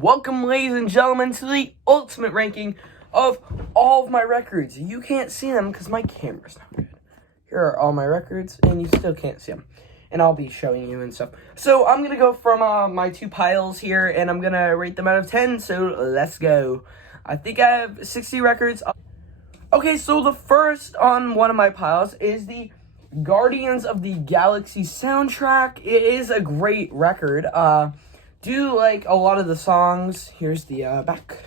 Welcome, ladies and gentlemen, to the ultimate ranking of all of my records. You can't see them because my camera's not good. Here are all my records, and you still can't see them. And I'll be showing you and stuff. So I'm going to go from my two piles here, and I'm going to rate them out of 10, so let's go. I think I have 60 records. Okay, so the first on one of my piles is the Guardians of the Galaxy soundtrack. It is a great record. Do like a lot of the songs. Here's the back.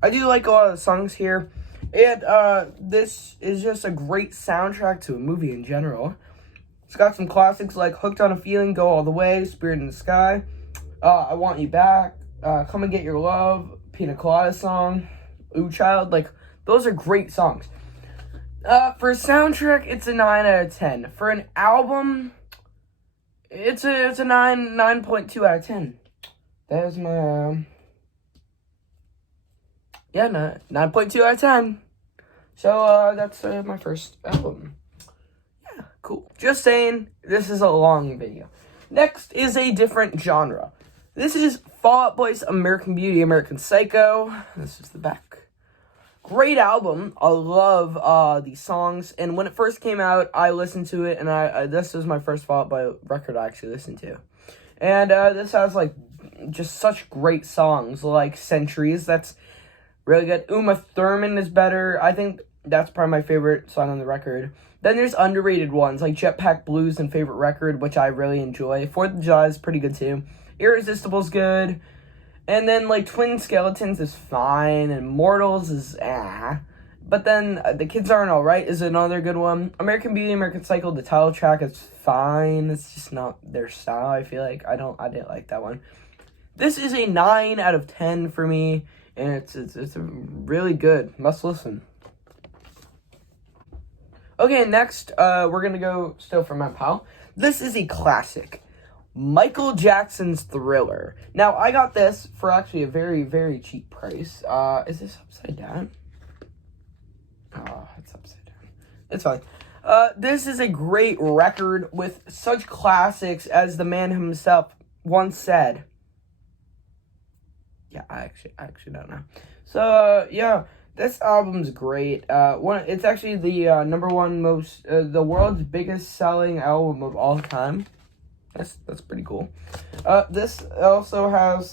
I do like a lot of the songs here. And this is just a great soundtrack to a movie in general. It's got some classics like Hooked on a Feeling, Go All the Way, Spirit in the Sky, I Want You Back, Come and Get Your Love, Pina Colada Song, Ooh Child. Like, those are great songs. For a soundtrack, it's a 9 out of 10. For an album, it's a 9.2 out of 10. That is my, 9.2 out of 10. So, that's my first album. Yeah, cool. Just saying, this is a long video. Next is a different genre. This is Fall Out Boy's American Beauty, American Psycho. This is the back. Great album. I love these songs, and when it first came out, I listened to it, and this was my first Fall Out Boy record I actually listened to. And this has like just such great songs like Centuries. That's really good. Uma Thurman is better. I think that's probably my favorite song on the record. Then there's underrated ones like Jetpack Blues and Favorite Record, which I really enjoy. 4th of July is pretty good too. Irresistible's good. And then, like, Twin Skeletons is fine, and Mortals is, But then, The Kids Aren't Alright is another good one. American Beauty, American Psycho, the title track is fine. It's just not their style, I feel like. I didn't like that one. This is a 9 out of 10 for me, and it's really good. Must listen. Okay, next, we're gonna go still from my pal. This is a classic. Michael Jackson's Thriller. Now, I got this for actually a very, very cheap price. Is this upside down? Oh, it's upside down. It's fine. This is a great record with such classics as the man himself once said. Yeah, I actually don't know. So, yeah, this album's great. It's actually the number one the world's biggest selling album of all time. That's pretty cool. This also has,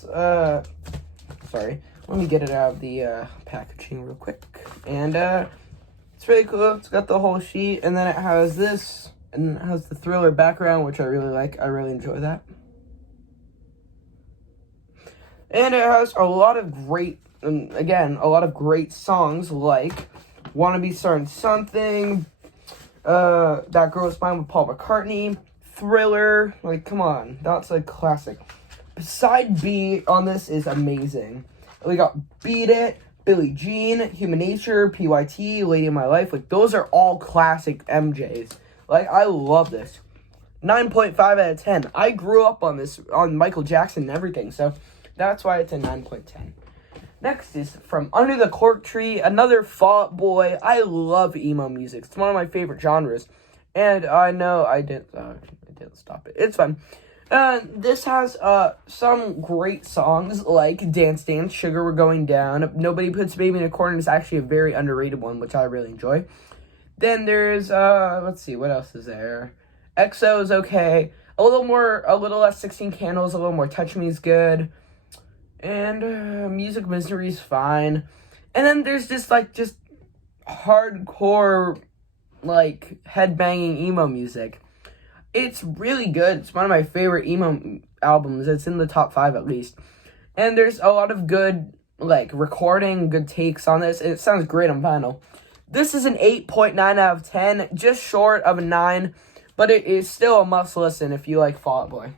sorry, let me get it out of the packaging real quick. And it's really cool. It's got the whole sheet, and then it has this, and it has the Thriller background, which I really like. I really enjoy that. And it has a lot of great, a lot of great songs like Wanna Be Starting Something, That Girl Is Mine with Paul McCartney, Thriller, like, come on, that's a classic. Side B on this is amazing. We got Beat It, Billie Jean, Human Nature, PYT, Lady of My Life. Like, those are all classic MJs. Like, I love this. 9.5 out of 10. I grew up on this, on Michael Jackson and everything, so that's why it's a 9.10. Next is From Under the Cork Tree, another Fall Out Boy. I love emo music. It's one of my favorite genres. And I know I didn't stop it. It's fun. This has some great songs like Dance Dance, Sugar We're Going Down. Nobody Puts Baby in a Corner is actually a very underrated one, which I really enjoy. Then there's, let's see, what else is there? EXO is okay. A little less 16 Candles, a little more Touch Me is good. And Music Misery is fine. And then there's just hardcore, like, headbanging emo music. It's really good. It's one of my favorite emo albums. It's in the top 5 at least. And there's a lot of good, like, recording, good takes on this. It sounds great on vinyl. This is an 8.9 out of 10, just short of a 9, but it is still a must listen if you like Fall Out Boy.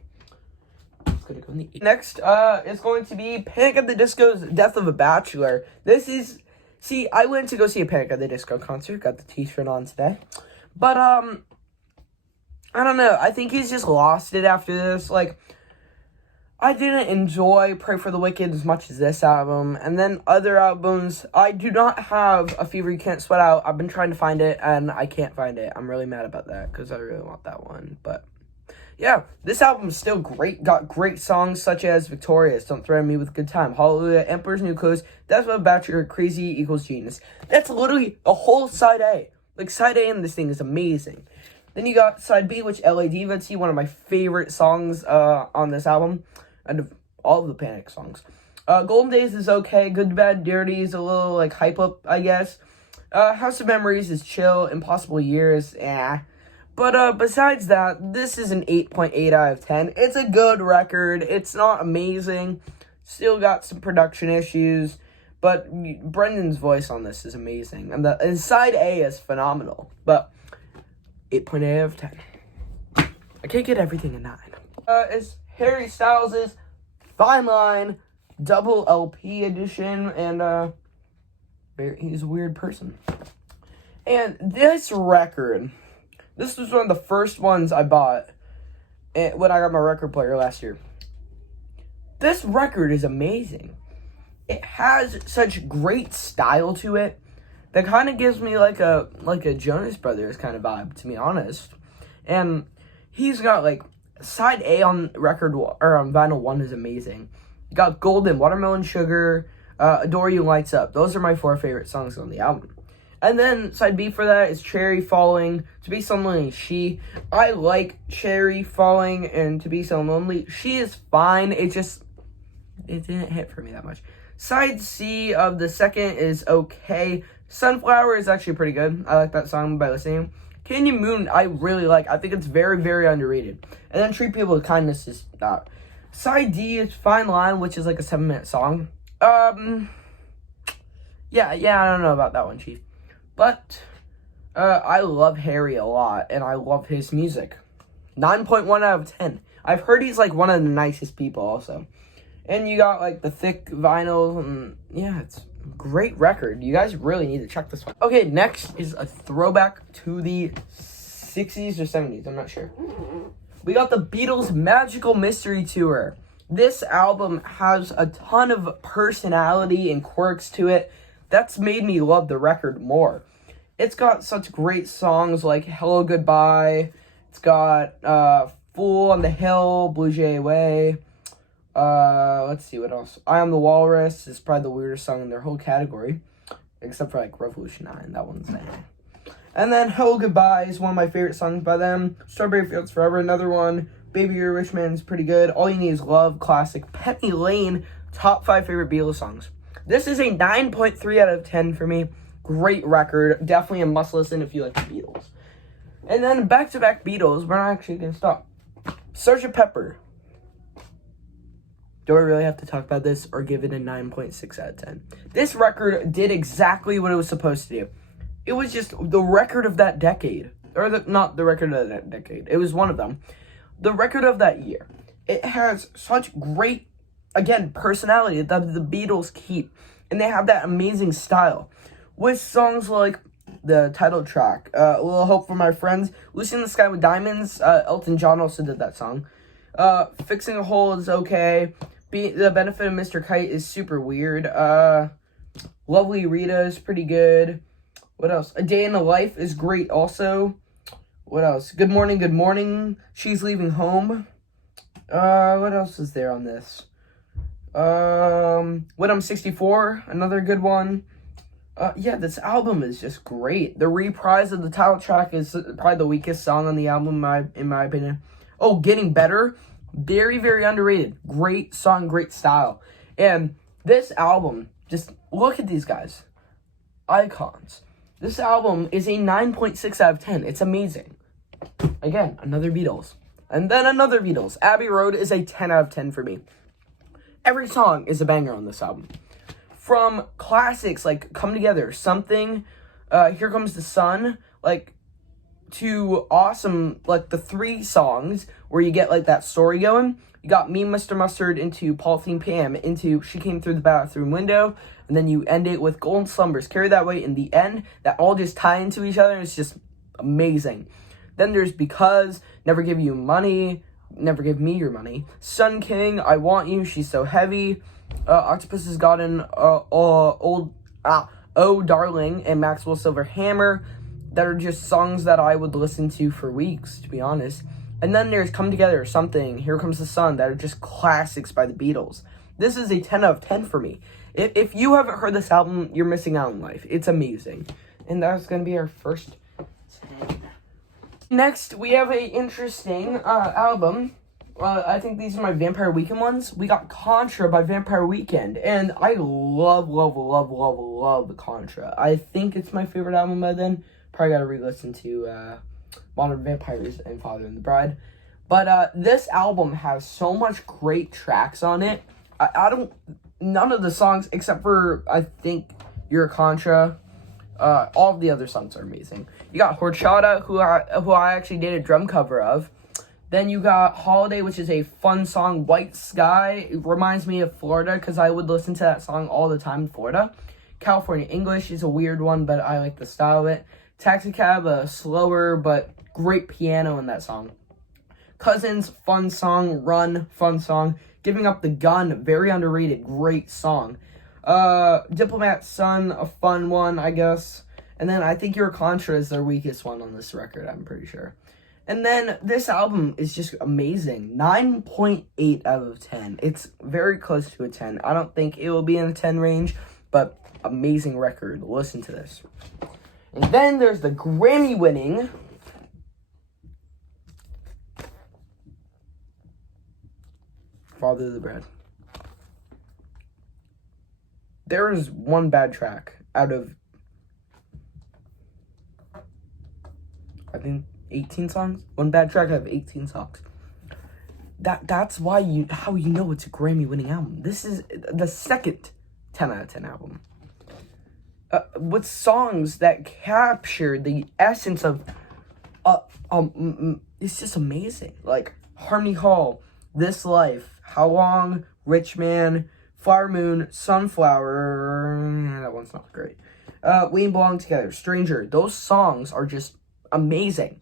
Next is going to be Panic at the Disco's Death of a Bachelor. I went to go see a Panic at the Disco concert. Got the t-shirt on today. But, I don't know. I think he's just lost it after this. Like, I didn't enjoy Pray for the Wicked as much as this album. And then other albums, I do not have A Fever You Can't Sweat Out. I've been trying to find it, and I can't find it. I'm really mad about that, because I really want that one. But yeah, this album's still great. Got great songs such as Victorious, Don't Threaten Me with Good Time, Hallelujah, Emperor's New Clothes, That's What Batchelder, Crazy equals Genius. That's literally a whole side A. Like, side A in this thing is amazing. Then you got side B, which LA Diva T, one of my favorite songs on this album, and of all of the Panic songs. Golden Days is okay. Good, Bad, Dirty is a little, like, hype up, I guess. House of Memories is chill. Impossible Years, But besides that, this is an 8.8 out of 10. It's a good record. It's not amazing. Still got some production issues. But Brendan's voice on this is amazing. And side A is phenomenal. But 8.8 out of 10. I can't get everything a 9. It's Harry Styles' Fine Line double LP edition. And he's a weird person. And this record... This was one of the first ones I bought when I got my record player last year. This record is amazing. It has such great style to it that kind of gives me like a Jonas Brothers kind of vibe, to be honest. And he's got like side A on record or on vinyl 1 is amazing. You got Golden, Watermelon Sugar, Adore You, Lights Up. Those are my 4 favorite songs on the album. And then side B for that is Cherry Falling, To Be So Lonely, She. I like Cherry Falling and To Be So Lonely. She is fine. It didn't hit for me that much. Side C of the second is okay. Sunflower is actually pretty good. I like that song by listening. Canyon Moon, I really like. I think it's very, very underrated. And then Treat People with Kindness is not. Side D is Fine Line, which is like a 7-minute song. Yeah, I don't know about that one, Chief. But, I love Harry a lot, and I love his music. 9.1 out of 10. I've heard he's, like, one of the nicest people, also. And you got, like, the thick vinyl, and, yeah, it's a great record. You guys really need to check this one. Okay, next is a throwback to the 60s or 70s, I'm not sure. We got the Beatles' Magical Mystery Tour. This album has a ton of personality and quirks to it. That's made me love the record more. It's got such great songs like Hello Goodbye. It's got Fool on the Hill, Blue Jay Away. Let's see what else. I Am the Walrus is probably the weirdest song in their whole category. Except for like Revolution 9. That one's And then Hello Goodbye is one of my favorite songs by them. Strawberry Fields Forever, another one. Baby You're a Rich Man is pretty good. All You Need Is Love, classic. Penny Lane, top 5 favorite Beatles songs. This is a 9.3 out of 10 for me. Great record. Definitely a must listen if you like the Beatles. And then back-to-back Beatles. We're not actually going to stop. Sgt. Pepper. Do I really have to talk about this or give it a 9.6 out of 10? This record did exactly what it was supposed to do. It was just the record of that decade. Not the record of that decade. It was one of them. The record of that year. It has such great, again, personality that the Beatles keep. And they have that amazing style. With songs like the title track, A Little Hope for My Friends, Lucy in the Sky with Diamonds, Elton John also did that song. Fixing a Hole is okay. The Benefit of Mr. Kite is super weird. Lovely Rita is pretty good. What else? A Day in the Life is great also. What else? Good Morning, Good Morning. She's Leaving Home. What else is there on this? When I'm 64, another good one. Yeah, this album is just great. The reprise of the title track is probably the weakest song on the album, in my opinion. Oh, Getting Better. Very, very underrated. Great song, great style. And this album, just look at these guys. Icons. This album is a 9.6 out of 10. It's amazing. Again, another Beatles. And then another Beatles. Abbey Road is a 10 out of 10 for me. Every song is a banger on this album. From classics like Come Together, Something, Here Comes the Sun, like, to awesome, like, the 3 songs where you get, like, that story going. You got Me, Mr. Mustard, into Pauline Pam, into She Came Through the Bathroom Window, and then you end it with Golden Slumbers, Carry That Way in the end, that all just tie into each other. It's just amazing. Then there's Because, Never Give You Money, Never Give Me Your Money, Sun King, I Want You, She's So Heavy, Octopus's Garden, Oh Darling, and Maxwell Silver Hammer, that are just songs that I would listen to for weeks, to be honest. And then there's Come Together or Something, Here Comes the Sun, that are just classics by the Beatles. This is a 10 out of 10 for me. If you haven't heard this album, you're missing out on life. It's amazing. And that's going to be our first 10. Next, we have a interesting album. I think these are my Vampire Weekend ones. We got Contra by Vampire Weekend. And I love Contra. I think it's my favorite album by then. Probably got to re-listen to Modern Vampires and Father and the Bride. But this album has so much great tracks on it. None of the songs, except for, I think, You're a Contra, all of the other songs are amazing. You got Horchata, who I actually did a drum cover of. Then you got Holiday, which is a fun song. White Sky, it reminds me of Florida, because I would listen to that song all the time in Florida. California English is a weird one, but I like the style of it. Taxicab, a slower but great piano in that song. Cousins, fun song. Run, fun song. Giving Up the Gun, very underrated, great song. Diplomat's Son, a fun one, I guess. And then I think Your Contra is their weakest one on this record, I'm pretty sure. And then this album is just amazing. 9.8 out of 10. It's very close to a 10. I don't think it will be in the 10 range, but amazing record. Listen to this. And then there's the Grammy-winning Father of the Bride. There is one bad track out of, I think, 18 songs. One bad track out of 18 songs. That's why how you know it's a Grammy-winning album. This is the second 10 out of 10 album. With songs that capture the essence of, it's just amazing. Like Harmony Hall, This Life, How Long, Rich Man, Flower Moon, Sunflower. That one's not great. We Ain't Belong Together, Stranger. Those songs are just amazing.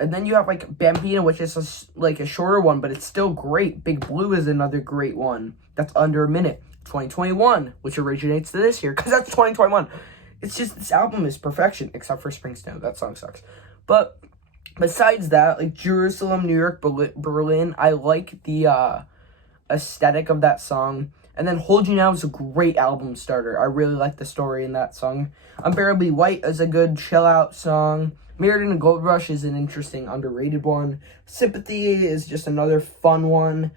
And then you have like Bambino, which is a shorter one, but it's still great. Big Blue is another great one that's under a minute. 2021, which originates to this year, because that's 2021. It's just, this album is perfection, except for Spring Snow. That song sucks. But besides that, like Jerusalem, New York, Berlin, I like the aesthetic of that song. And then Hold You Now is a great album starter. I really like the story in that song. Unbearably White is a good chill out song. Married in a Gold Rush is an interesting, underrated one. Sympathy is just another fun one.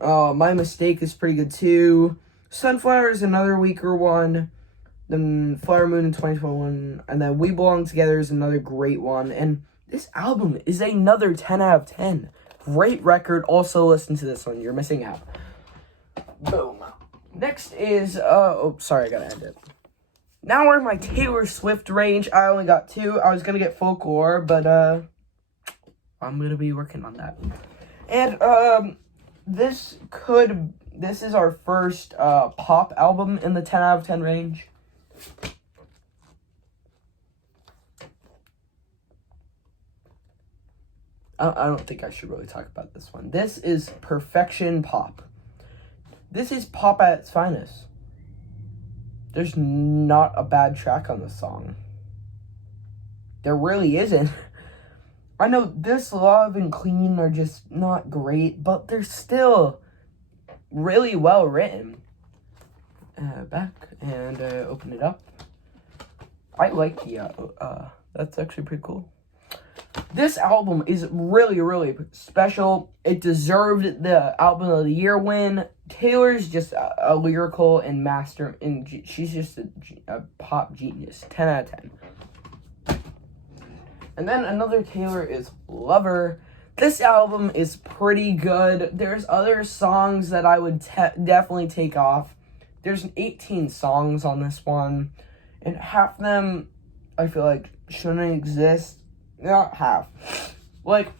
My Mistake is pretty good too. Sunflower is another weaker one. Then Flower Moon in 2021. And then We Belong Together is another great one. And this album is another 10 out of 10. Great record. Also listen to this one. You're missing out. Boom. Next is, sorry, I gotta end it. Now we're in my Taylor Swift range. I only got 2. I was gonna get Folklore, but, I'm gonna be working on that. And, this is our first, pop album in the 10 out of 10 range. I don't think I should really talk about this one. This is Perfection Pop. This is pop at its finest. There's not a bad track on this song. There really isn't. I know This Love and Clean are just not great, but they're still really well written. Back and open it up. I like the, that's actually pretty cool. This album is really, really special. It deserved the Album of the Year win. Taylor's just a lyrical and master, and she's just a pop genius. 10 out of 10. And then another Taylor is Lover. This album is pretty good. There's other songs that I would definitely take off. There's 18 songs on this one, and half of them I feel like shouldn't exist. Not half. Like,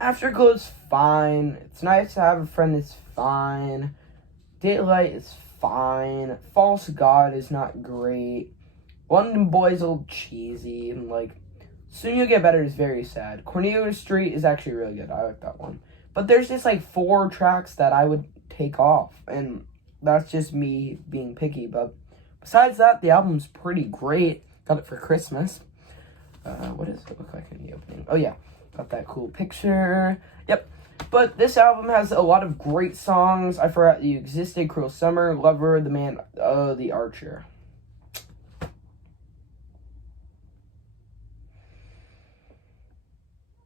Afterglow's fine. It's Nice to Have a Friend is fine. Daylight is fine. False God is not great. London Boy's a little cheesy. And, like, Soon You'll Get Better is very sad. Cornelia Street is actually really good. I like that one. But there's just, like, 4 tracks that I would take off. And that's just me being picky. But besides that, the album's pretty great. Got it for Christmas. What does it look like in the opening? Oh, yeah. Got that cool picture. Yep. But this album has a lot of great songs. I Forgot You Existed, Cruel Summer, Lover, The Man, The Archer.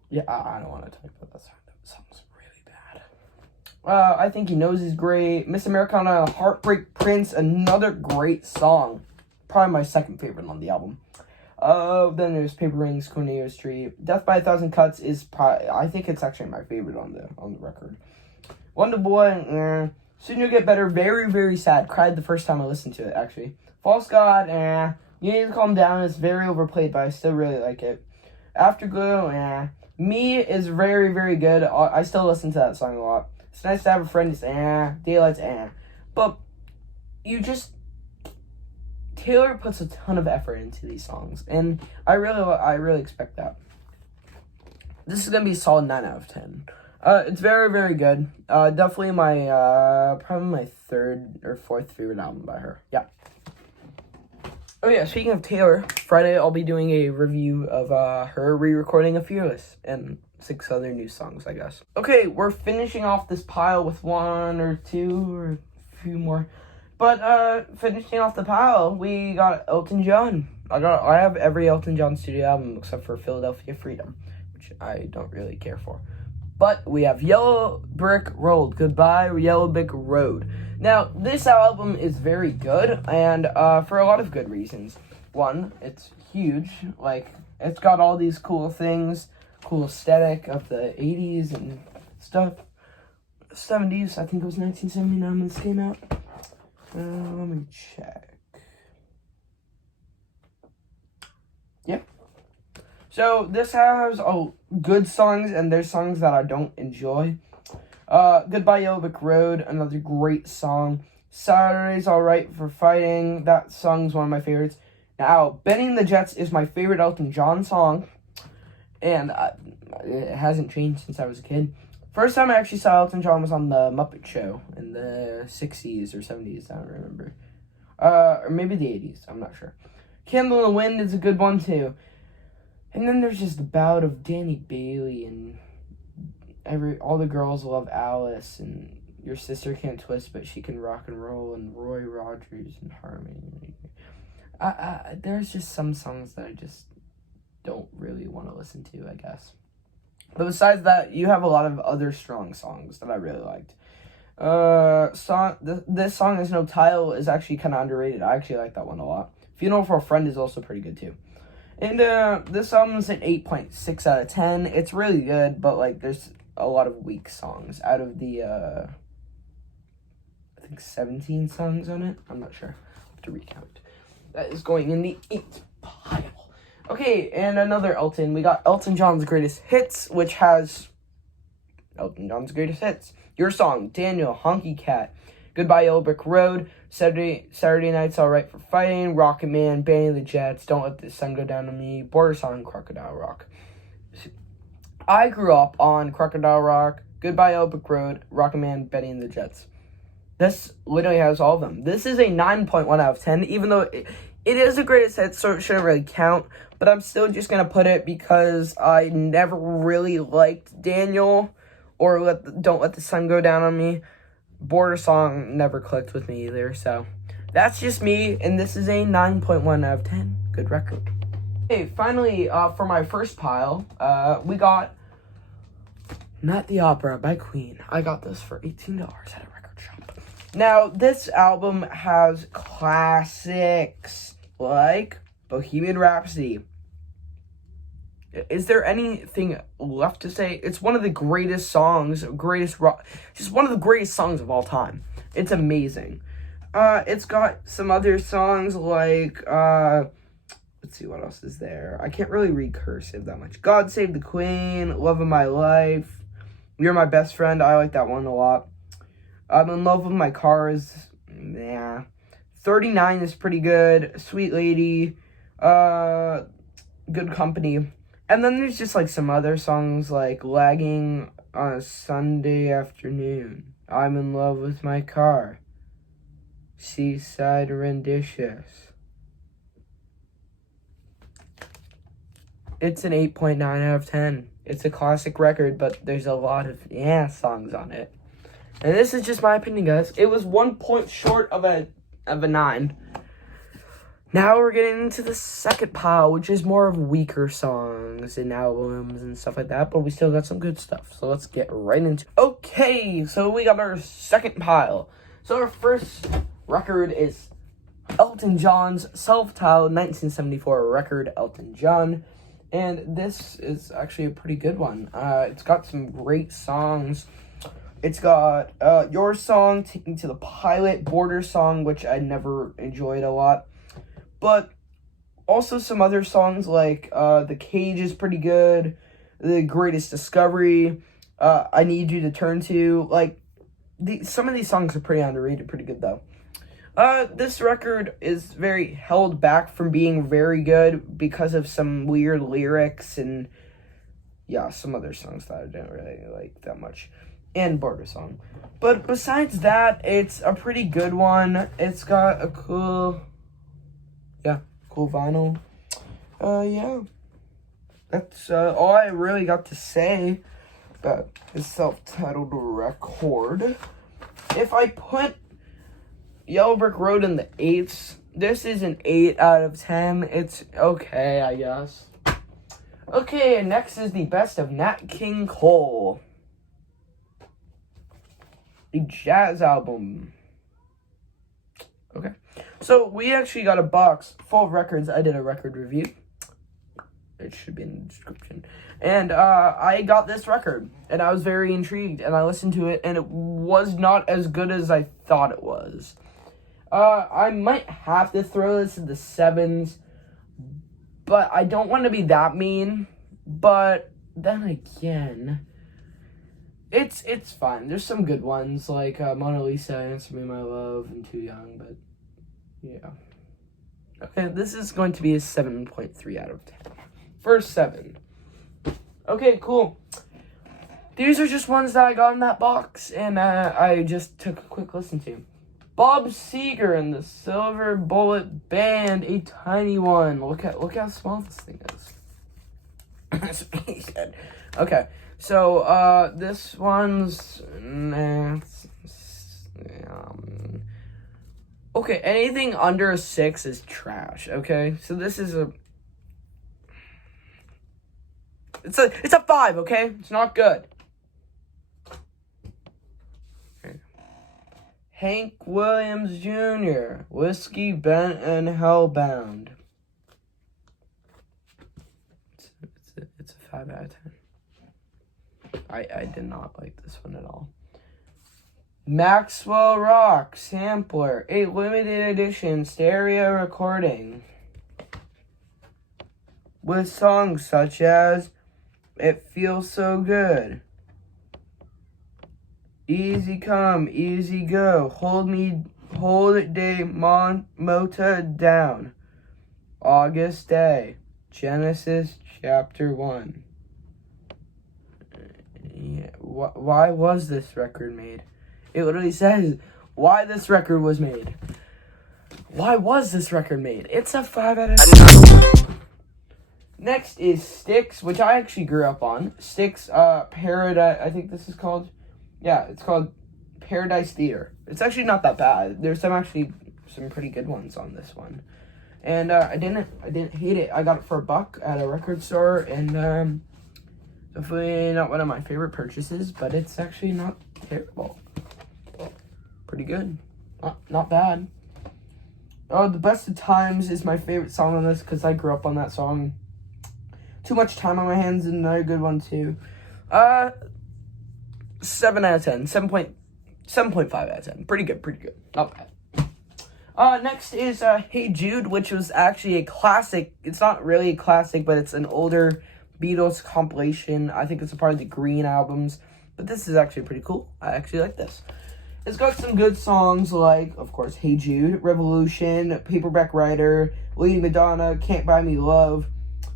Yeah, I don't want to talk about that song. That song's really bad. I Think He Knows is great. Miss Americana, Heartbreak Prince, another great song. Probably my second favorite on the album. Then there's Paper Rings, Corneo Street. Death by a Thousand Cuts is probably, I think it's actually my favorite on the record. Wonder Boy, Soon You'll Get Better, very, very sad. Cried the first time I listened to it, actually. False God, You Need to Calm Down is very overplayed, but I still really like it. Afterglow, Me is very, very good. I still listen to that song a lot. It's Nice to Have a Friend is Daylight's But Taylor puts a ton of effort into these songs, and I really expect that. This is gonna be a solid 9 out of 10. It's very, very good. Definitely my probably my third or fourth favorite album by her. Yeah. Oh yeah, speaking of Taylor, Friday I'll be doing a review of her re-recording of Fearless and 6 other new songs, I guess. Okay, we're finishing off this pile with 1 or 2 or a few more. But finishing off the pile, we got Elton John. I have every Elton John studio album except for Philadelphia Freedom, which I don't really care for. But we have Yellow Brick Road. Goodbye, Yellow Brick Road. Now, this album is very good, and for a lot of good reasons. One, it's huge. Like, it's got all these cool things, cool aesthetic of the 80s and stuff. 70s, I think it was 1979 when this came out. Let me check. Yep. So this has good songs, and there's songs that I don't enjoy. Goodbye Yellow Brick Road, another great song. Saturday's Alright for Fighting. That song's one of my favorites. Now, Benny the Jets is my favorite Elton John song, and it hasn't changed since I was a kid. First time I actually saw Elton John was on the Muppet Show in the 60s or 70s, I don't remember. Or maybe the 80s, I'm not sure. Candle in the Wind is a good one, too. And then there's just the Ballad of Danny Bailey, and all the girls love Alice, and Your Sister Can't Twist, but She Can Rock and Roll, and Roy Rogers and Harmony. There's just some songs that I just don't really want to listen to, I guess. But besides that, you have a lot of other strong songs that I really liked. This song, There's No Tile, is actually kind of underrated. I actually like that one a lot. Funeral for a Friend is also pretty good, too. And this album's an 8.6 out of 10. It's really good, but, like, there's a lot of weak songs out of the, I think 17 songs on it. I'm not sure. I'll have to recount. That is going in the 8th pile. Okay, and another Elton. We got Elton John's Greatest Hits, which has Elton John's Greatest Hits. Your Song, Daniel, Honky Cat, Goodbye Yellow Brick Road, Saturday Night's Alright for Fighting, Rocket Man, Benny the Jets, Don't Let the Sun Go Down on Me, Border Song, Crocodile Rock. I grew up on Crocodile Rock, Goodbye Yellow Brick Road, Rocket Man, Benny and the Jets. This literally has all of them. This is a 9.1 out of 10, even though it is a greatest hit, so it shouldn't really count. But I'm still just going to put it because I never really liked Daniel or Don't Let the Sun Go Down on Me. Border Song never clicked with me either. So that's just me, and this is a 9.1 out of 10. Good record. Okay, finally, for my first pile, we got Not the Opera by Queen. I got this for $18 at a record shop. Now, this album has classics like Bohemian Rhapsody. Is there anything left to say? It's one of the greatest songs, just one of the greatest songs of all time. It's amazing. It's got some other songs like, let's see, what else is there? I can't really read cursive that much. God Save the Queen, Love of My Life, You're My Best Friend. I like that one a lot. I'm in Love with My Car is, 39 is pretty good. Sweet Lady, Good Company. And then there's just, like, some other songs, like Lagging on a Sunday Afternoon, I'm in Love with My Car, Seaside Renditions. It's an 8.9 out of 10. It's a classic record, but there's a lot of songs on it. And this is just my opinion, guys. It was 1 point short of a 9. Now we're getting into the second pile, which is more of weaker songs and albums and stuff like that, but we still got some good stuff. So let's get right into it. Okay, so we got our second pile. So our first record is Elton John's self-titled 1974 record, Elton John. And this is actually a pretty good one. It's got some great songs. It's got Your Song, Take Me to the Pilot, Border Song, which I never enjoyed a lot. But also some other songs like The Cage is pretty good, The Greatest Discovery, I Need You to Turn To. Like, some of these songs are pretty underrated, pretty good though. This record is very held back from being very good because of some weird lyrics and, yeah, some other songs that I didn't really like that much. And Border Song. But besides that, it's a pretty good one. It's got a cool vinyl. That's all I really got to say about this self-titled record. If I put Yellow Brick Road in the 8s, this is an 8 out of 10. It's okay, I guess. Okay, and next is the best of Nat King Cole. A jazz album. Okay. So, we actually got a box full of records. I did a record review. It should be in the description. And I got this record. And I was very intrigued. And I listened to it. And it was not as good as I thought it was. I might have to throw this in the 7s. But I don't want to be that mean. But then again, it's fine. There's some good ones. Like Mona Lisa, Answer Me My Love, and Too Young. But yeah. Okay, this is going to be a 7.3 out of 10. First 7. Okay, cool. These are just ones that I got in that box, and I just took a quick listen to. Bob Seger and the Silver Bullet Band, a tiny one. Look how small this thing is. That's what he said. Okay, so this one's okay, anything under a 6 is trash, okay? So this is it's a 5, okay? It's not good. Okay. Hank Williams Jr., Whiskey Bent and Hellbound. It's a 5 out of 10. I did not like this one at all. Maxwell Rock Sampler, a limited edition stereo recording with songs such as It Feels So Good, Easy Come, Easy Go, Hold Day Mota Down, August Day, Genesis Chapter 1. Yeah, why was this record made? It literally says why this record was made. Why was this record made? It's a 5 out of 10. Next is Styx, which I actually grew up on. Styx, Paradise, I think this is called. Yeah, it's called Paradise Theater. It's actually not that bad. There's some pretty good ones on this one. And I didn't hate it. I got it for $1 at a record store, and definitely not one of my favorite purchases, but it's actually not terrible. Pretty good. Not bad. Oh, The Best of Times is my favorite song on this because I grew up on that song. Too Much Time on My Hands is another good one too. 7 out of 10. 7.5 out of 10. Pretty good. Not bad. Next is Hey Jude, which was actually a classic. It's not really a classic, but it's an older Beatles compilation. I think it's a part of the Green albums. But this is actually pretty cool. I actually like this. It's got some good songs like, of course, Hey Jude, Revolution, Paperback Writer, Lady Madonna, Can't Buy Me Love,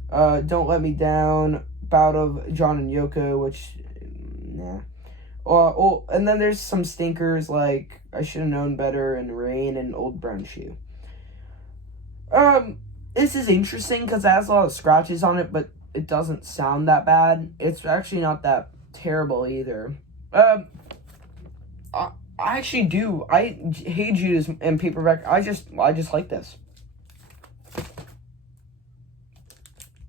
Don't Let Me Down, Bout of John and Yoko, which, nah. And then there's some stinkers like I Should Have Known Better and Rain and Old Brown Shoe. This is interesting because it has a lot of scratches on it, but it doesn't sound that bad. It's actually not that terrible either. I actually do. I hate Judas and Paperback. I just like this.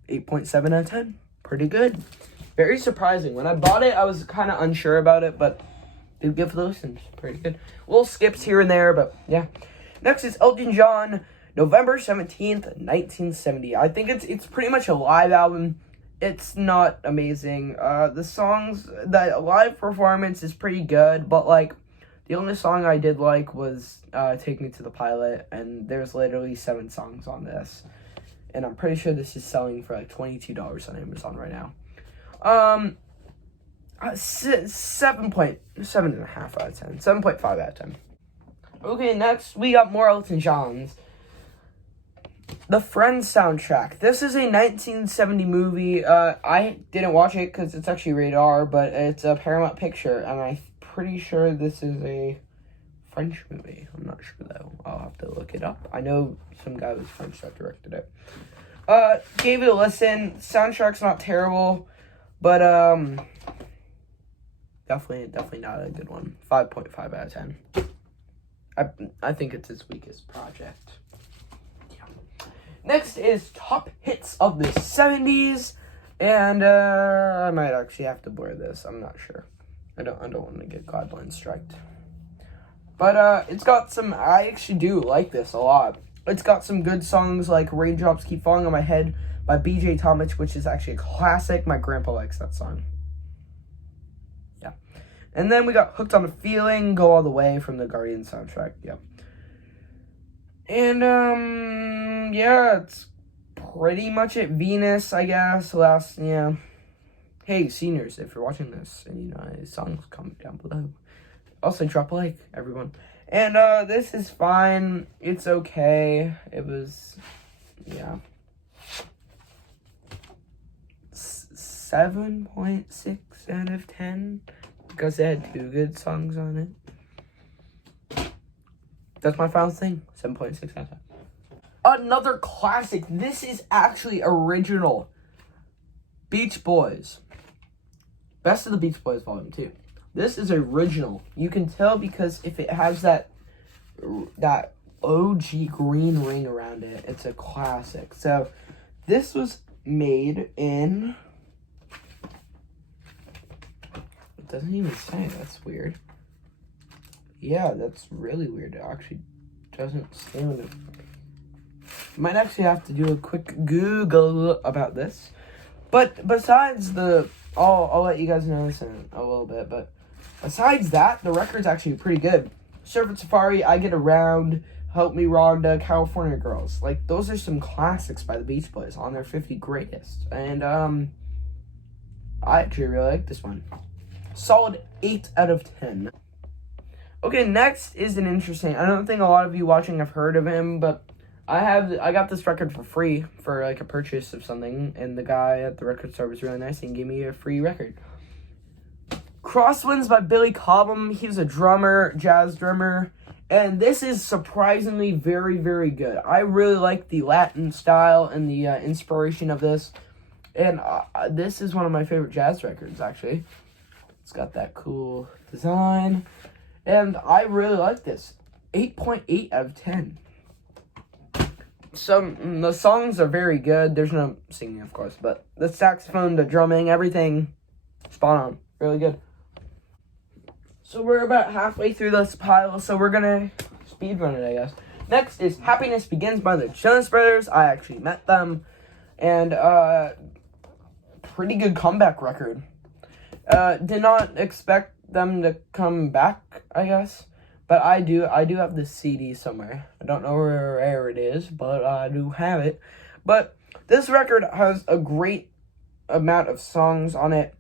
8.7 out of 10. Pretty good. Very surprising. When I bought it, I was kind of unsure about it, but did good for the listens. Pretty good. Little skips here and there, but yeah. Next is Elton John, November 17th, 1970. I think it's pretty much a live album. It's not amazing. The songs, the live performance is pretty good, but like the only song I did like was Take Me to the Pilot, and there's literally 7 songs on this. And I'm pretty sure this is selling for like $22 on Amazon right now. 7.5 out of 10. 7.5 out of 10. Okay, next we got more Elton John's. The Friends soundtrack. This is a 1970 movie. I didn't watch it because it's actually rated R, but it's a Paramount picture, and I'm pretty sure this is a French movie. I'm not sure though. I'll have to look it up. I know some guy was French that directed it. Gave it a listen. Soundtrack's not terrible, but definitely not a good one. 5.5 out of 10. I think it's his weakest project. Yeah. Next is top hits of the 70s, and I might actually have to blur this. I'm not sure. I don't want to get guideline striked. But it's got some. I actually do like this a lot. It's got some good songs like "Raindrops Keep Falling on My Head" by B.J. Thomas, which is actually a classic. My grandpa likes that song. Yeah. And then we got "Hooked on a Feeling," "Go All the Way" from the Guardian soundtrack. Yep. And yeah, it's pretty much it. Venus, I guess. Yeah. Hey, seniors, if you're watching this and you know his songs, comment down below. Also, drop a like, everyone. And this is fine. It's okay. It was, yeah. 7.6 out of 10 because it had 2 good songs on it. That's my final thing. 7.6 out of 10. Another classic. This is actually original. Beach Boys. Best of the Beach Boys Volume 2. This is original. You can tell because if it has that OG green ring around it, it's a classic. So this was made in, it doesn't even say. That's weird. Yeah, that's really weird. It actually doesn't say on it. Might actually have to do a quick Google about this. But besides the, I'll let you guys know this in a little bit, but besides that, the record's actually pretty good. Surfing Safari, I Get Around, Help Me Rhonda, California Girls. Like, those are some classics by the Beach Boys on their 50 greatest. And, I actually really like this one. Solid 8 out of 10. Okay, next is an interesting, I don't think a lot of you watching have heard of him, but I got this record for free for, like, a purchase of something, and the guy at the record store was really nice and gave me a free record. Crosswinds by Billy Cobham. He was a drummer, jazz drummer, and this is surprisingly very, very good. I really like the Latin style and the inspiration of this, and this is one of my favorite jazz records, actually. It's got that cool design, and I really like this. 8.8 out of 10. The songs are very good. There's no singing, of course, but the saxophone, the drumming, everything, spot on. Really good. So we're about halfway through this pile, so we're gonna speed run it, I guess. Next is Happiness Begins by the Jonas Brothers. I actually met them, and pretty good comeback record. Did not expect them to come back, I guess, but I do have this CD somewhere. I don't know where it is, but I do have it. But this record has a great amount of songs on it.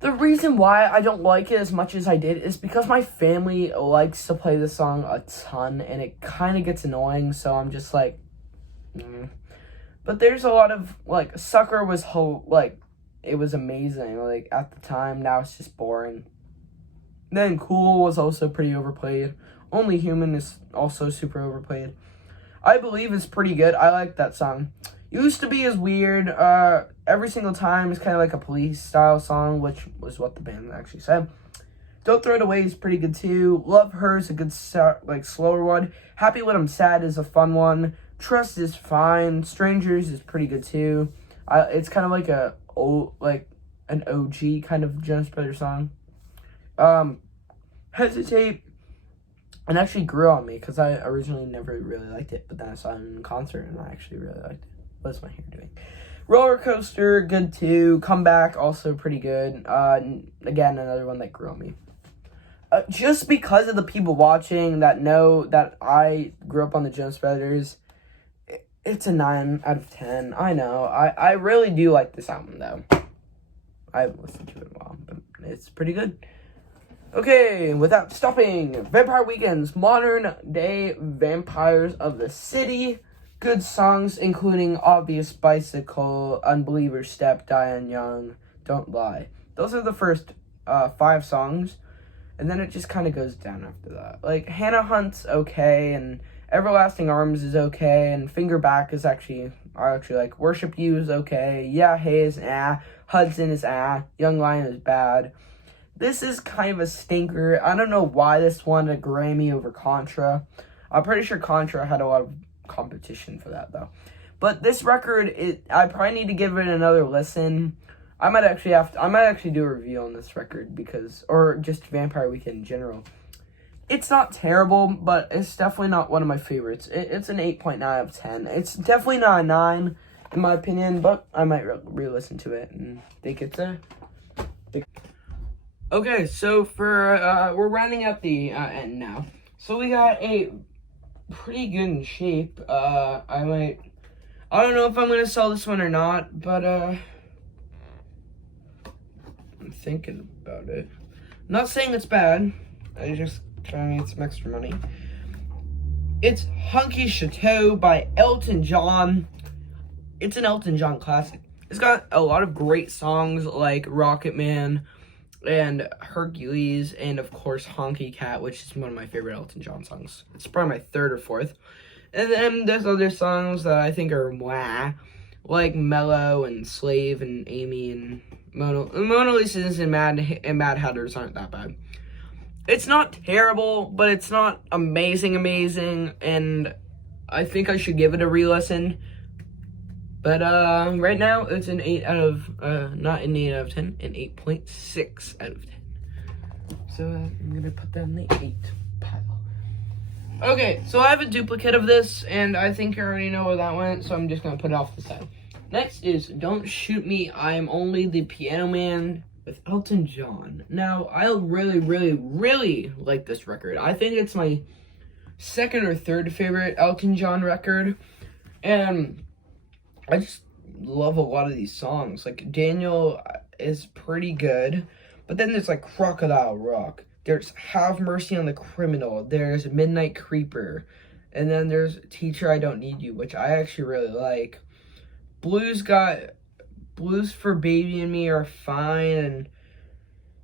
The reason why I don't like it as much as I did is because my family likes to play this song a ton, and it kind of gets annoying, so I'm just like, But there's a lot of, like, Sucker was, it was amazing, like, at the time. Now it's just boring. Then Cool was also pretty overplayed. Only Human is also super overplayed. I Believe is pretty good. I like that song. Used to Be is weird. Every Single Time is kind of like a Police style song, which was what the band actually said. Don't Throw It Away is pretty good too. Love Her is a good like slower one. Happy When I'm Sad is a fun one. Trust is fine. Strangers is pretty good too. It's kind of like an OG kind of Jonas Brothers song. Hesitate, it actually grew on me because I originally never really liked it, but then I saw it in concert and I actually really liked it. What's my hair doing? Roller Coaster, good too. Comeback, also pretty good. Again, another one that grew on me. Just because of the people watching that know that I grew up on the Jonas Brothers, it's a 9 out of 10. I know. I really do like this album, though. I haven't listened to it in a while, but it's pretty good. Okay, without stopping, Vampire Weekend's Modern Day Vampires of the City. Good songs, including Obvious Bicycle, Unbeliever Step, Diane Young, Don't Lie. Those are the first 5 songs, and then it just kind of goes down after that. Like, Hannah Hunt's okay, and Everlasting Arms is okay, and Finger Back is I actually like. Worship You is okay, Yeah Hey is Hudson is Young Lion is bad. This is kind of a stinker. I don't know why this won a Grammy over Contra. I'm pretty sure Contra had a lot of competition for that, though. But this record, I probably need to give it another listen. I might actually do a review on this record or just Vampire Weekend in general. It's not terrible, but it's definitely not one of my favorites. It's an 8.9 out of 10. It's definitely not a 9, in my opinion, but I might re-listen to it and think it's a... Okay, so we're rounding up the end now. So we got a pretty good in shape. I don't know if I'm gonna sell this one or not, but I'm thinking about it. I'm not saying it's bad. I just trying to get some extra money. It's Honky Chateau by Elton John. It's an Elton John classic. It's got a lot of great songs like Rocket Man and Hercules, and of course Honky Cat, which is one of my favorite Elton John songs. It's probably my 3rd or 4th. And then there's other songs that I think are wah, like Mellow and Slave and Amy and Mona Lisa's and Mad Hatters aren't that bad. It's not terrible, but it's not amazing, and I think I should give it a re-listen. But right now, it's an 8 out of, not an 8 out of 10, an 8.6 out of 10. So I'm going to put that in the 8 pile. Okay, so I have a duplicate of this, and I think you already know where that went, so I'm just going to put it off the side. Next is Don't Shoot Me, I'm Only the Piano Man with Elton John. Now, I really like this record. I think it's my 2nd or 3rd favorite Elton John record, and I just love a lot of these songs. Like, Daniel is pretty good, but then there's like Crocodile Rock. There's Have Mercy on the Criminal. There's Midnight Creeper. And then there's Teacher, I Don't Need You, which I actually really like. Blues for Baby and Me are fine, and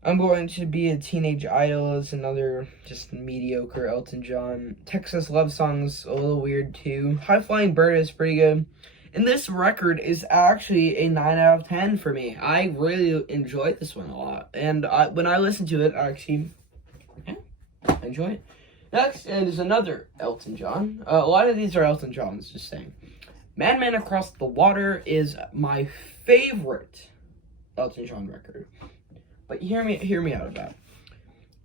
I'm Going to Be a Teenage Idol is another just mediocre Elton John. Texas Love Song's a little weird too. High Flying Bird is pretty good. And this record is actually a 9 out of 10 for me. I really enjoyed this one a lot. And when I listen to it, I actually enjoy it. Next is another Elton John. A lot of these are Elton Johns, just saying. Madman Across the Water is my favorite Elton John record. But hear me out about it.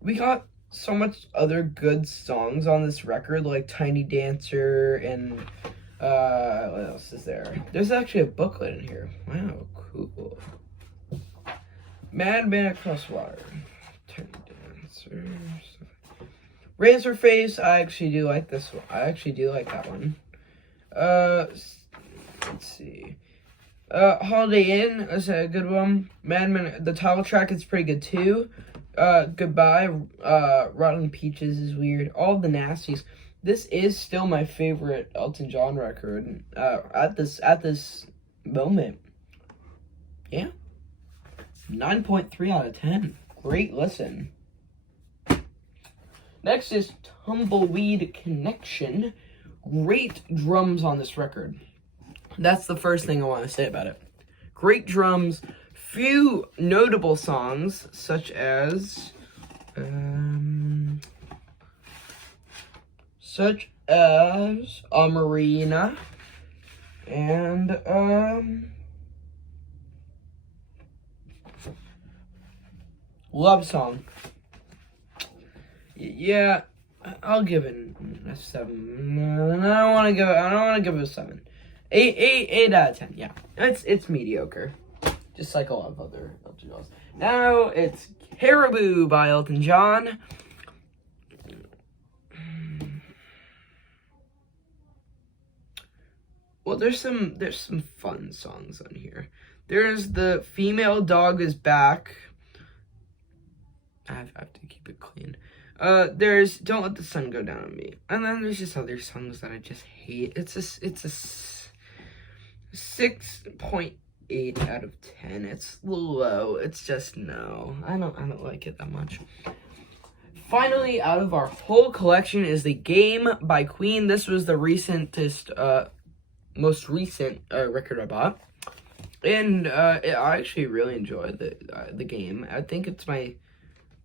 We got so much other good songs on this record, like Tiny Dancer and what else is there? There's actually a booklet in here. Wow, cool. Madman Across the Water. Tiny Dancer. Razorface, I actually do like this one. I actually do like that one. Let's see. Holiday Inn is a good one. Madman, the title track is pretty good too. Goodbye, Rotten Peaches is weird. All the Nasties. This is still my favorite Elton John record at this moment. Yeah. 9.3 out of 10. Great listen. Next is Tumbleweed Connection. Great drums on this record. That's the first thing I want to say about it. great drums, few notable songs, such as Marina, and Love Song. Yeah, I'll give it a 7. I don't want to give it a 7. 8 out of 10. Yeah, it's mediocre, just like a lot of other Elton Johns. Now it's Caribou by Elton John. Well, there's some fun songs on here. There's the Female Dog Is Back. I have to keep it clean. There's Don't Let the Sun Go Down on Me. And then there's just other songs that I just hate. It's a 6.8 out of 10. It's low. It's just no. I don't like it that much. Finally, out of our whole collection is The Game by Queen. This was the most recent record I bought. And I actually really enjoyed the Game. I think it's probably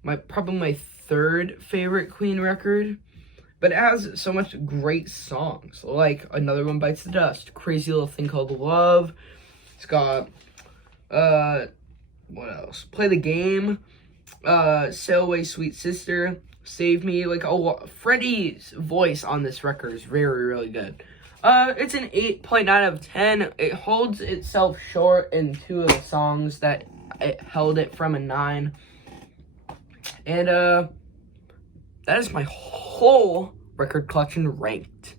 my third favorite Queen record, but it has so much great songs, like Another One Bites the Dust, Crazy Little Thing Called Love. It's got what else? Play the Game, Sail Away Sweet Sister, Save Me. Like, Freddie's voice on this record is very, really good. It's an 8.9 out of 10. It holds itself short in 2 of the songs that it held it from a 9. And, that is my whole record collection ranked.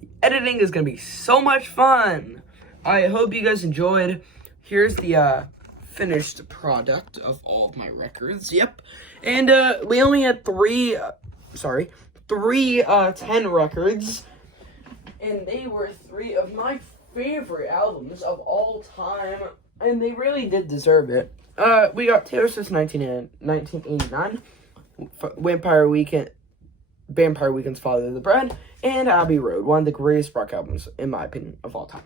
The editing is going to be so much fun. I hope you guys enjoyed. Here's the, finished product of all of my records. Yep. And, we only had 3 10 records. And they were 3 of my favorite albums of all time. And they really did deserve it. We got Taylor Swift's 1989, Vampire Weekend's Father of the Bride, and Abbey Road, one of the greatest rock albums, in my opinion, of all time.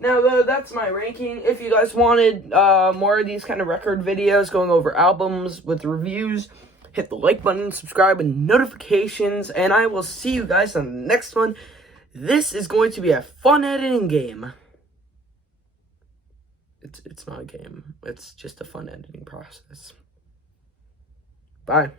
Now, that's my ranking. If you guys wanted more of these kind of record videos going over albums with reviews, hit the like button, subscribe, and notifications, and I will see you guys on the next one. This is going to be a fun editing game. It's not a game. It's just a fun editing process. Bye.